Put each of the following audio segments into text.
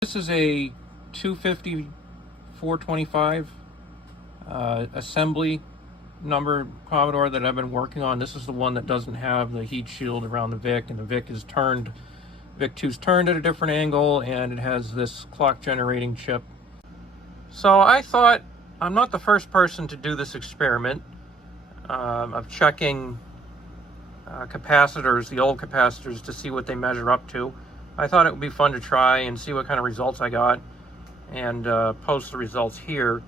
This is a 250 425 assembly number Commodore that I've been working on. This is the one that doesn't have the heat shield around the VIC, and the VIC is turned. VIC 2's turned at a different angle, and it has this clock generating chip. So I thought, I'm not the first person to do this experiment of checking capacitors, the old capacitors, to see what they measure up to. I thought it would be fun to try and see what kind of results I got, and post the results here.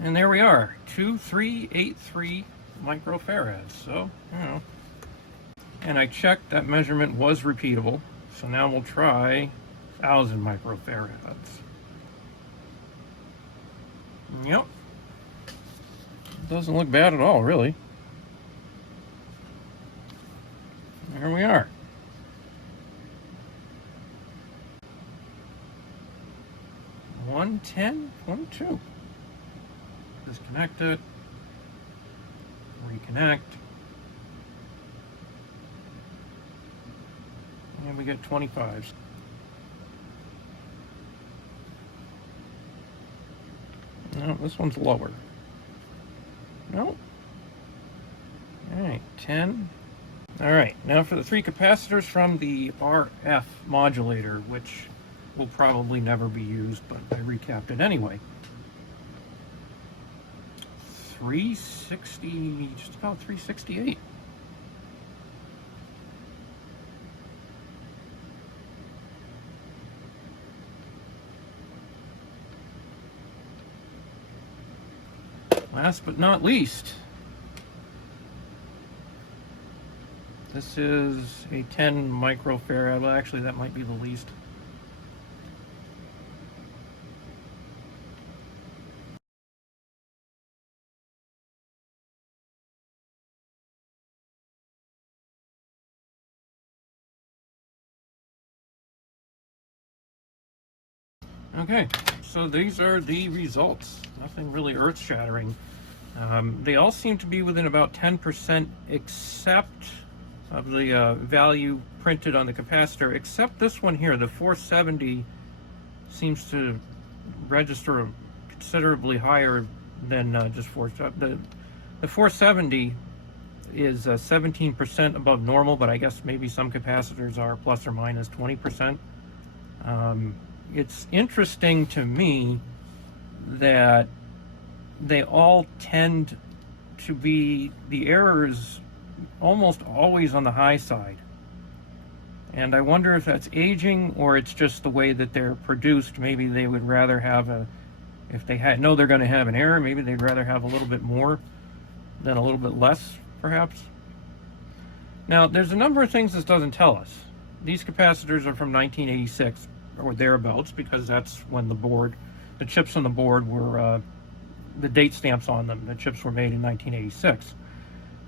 And there we are, 2383 microfarads. So, you know. And I checked that measurement was repeatable. So now we'll try 1000 microfarads. Yep. Doesn't look bad at all, really. There we are. 110.2. Disconnect it. Reconnect. And we get 25s. No, this one's lower. No. All right, 10. All right, now for the three capacitors from the RF modulator, which will probably never be used, but I recapped it anyway. 360, just about 368. Last but not least, this is a 10 microfarad. Well, actually, that might be the least. Okay, so these are the results. Nothing really earth-shattering. They all seem to be within about 10%, except of the value printed on the capacitor, except this one here, the 470 seems to register considerably higher than just 470. The 470 is 17% above normal, but I guess maybe some capacitors are plus or minus 20%. It's interesting to me that they all tend to be, the errors almost always on the high side. And I wonder if that's aging or it's just the way that they're produced. Maybe they would rather have if they know they're going to have an error, maybe they'd rather have a little bit more than a little bit less, perhaps. Now, there's a number of things this doesn't tell us. These capacitors are from 1986 or thereabouts, because that's when the chips on the board were, the date stamps on them, the chips were made in 1986.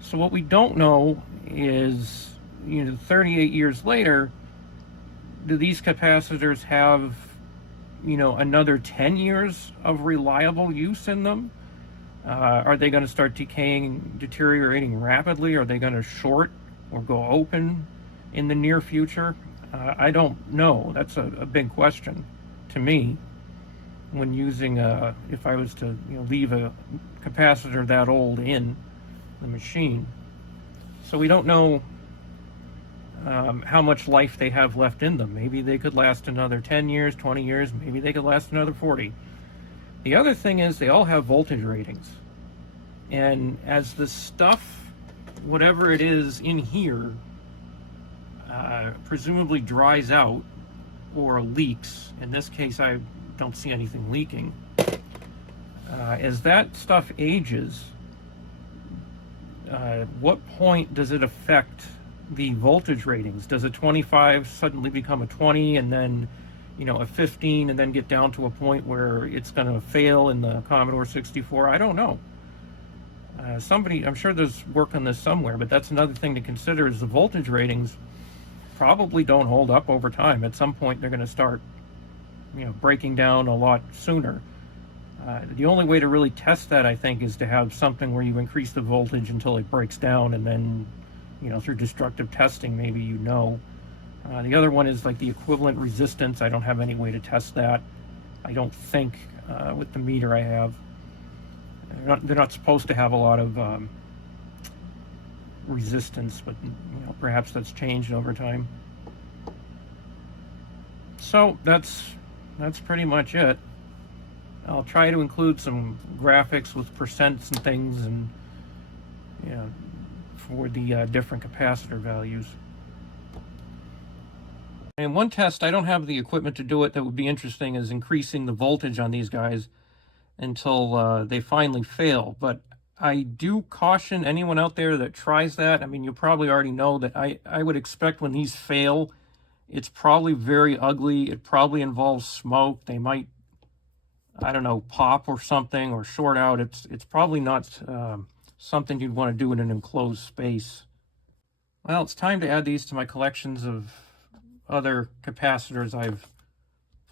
So what we don't know is, 38 years later, do these capacitors have, another 10 years of reliable use in them? Are they going to start deteriorating rapidly? Are they going to short or go open in the near future? I don't know. That's a big question to me when using if I was to leave a capacitor that old in the machine. So we don't know how much life they have left in them. Maybe they could last another 10 years, 20 years, maybe they could last another 40. The other thing is they all have voltage ratings. And as the stuff, whatever it is in here, presumably dries out or leaks, in this case I don't see anything leaking, as that stuff ages, what point does it affect the voltage ratings? Does a 25 suddenly become a 20 and then a 15 and then get down to a point where it's going to fail in the Commodore 64? I don't know. I'm sure there's work on this somewhere, but that's another thing to consider, is the voltage ratings probably don't hold up over time. At some point they're going to start breaking down a lot sooner. The only way to really test that, I think, is to have something where you increase the voltage until it breaks down, and then, through destructive testing, maybe the other one is like the equivalent resistance. I don't have any way to test that. I don't think with the meter I have. They're not supposed to have a lot of resistance, but perhaps that's changed over time. So that's pretty much it. I'll try to include some graphics with percents and things, and for the different capacitor values. And one test, I don't have the equipment to do it, that would be interesting, is increasing the voltage on these guys until they finally fail. But I do caution anyone out there that tries that. I mean, you probably already know that I would expect when these fail, it's probably very ugly. It probably involves smoke. They might, I don't know, pop or something, or short out. It's probably not something you'd want to do in an enclosed space. Well, it's time to add these to my collections of other capacitors I've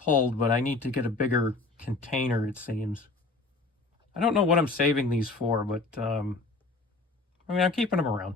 pulled, but I need to get a bigger container, it seems. I don't know what I'm saving these for, but I mean, I'm keeping them around.